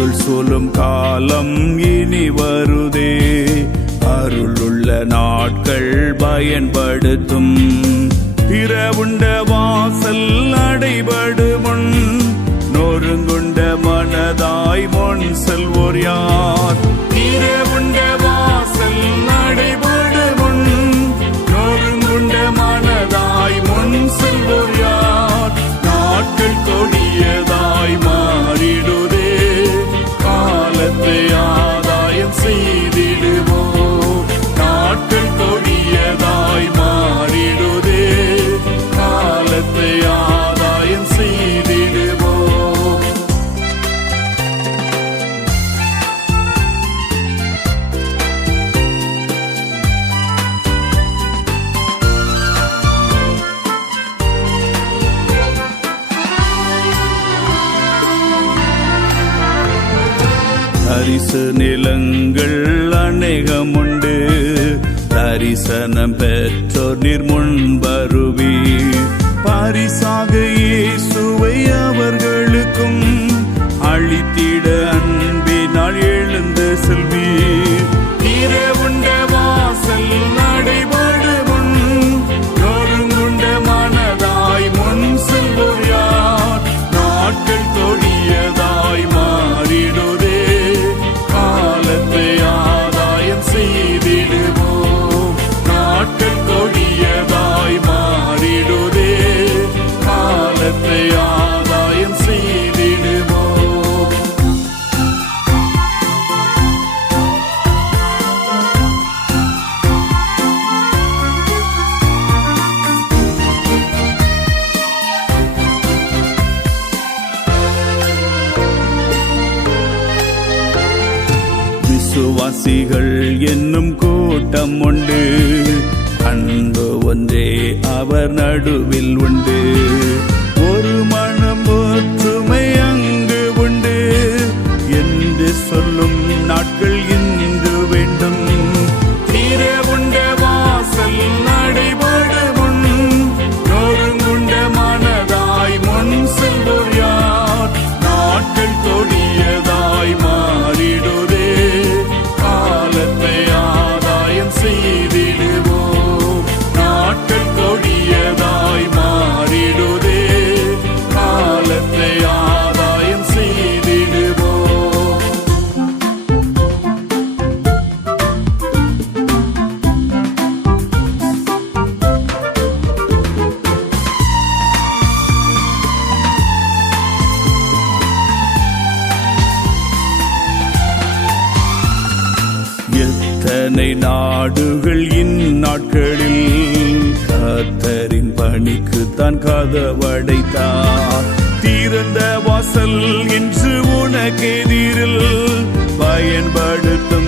அருள் சொல்லும் காலம் இனி வருதே. அருளுள்ள நாட்கள் பயன்படுத்தும். திறவுண்ட தரிசு நிலங்கள் அநேகமுண்டு. தரிசனம் பெற்றோர் நிர்முன் வருவி பரிசாக விசுவாசிகள் என்னும் கூட்டம் உண்டு. அன்பு ஒன்றே அவர் நடுவில் உண்டு. ஒரு மனம் சிந்தனை நாடுகள் இந்நாட்களில் கத்தரின் பணிக்கு தான் கதவடைத்தார். திறந்த வாசல் என்று உனக்கெதிரில் பயன்படுத்தும்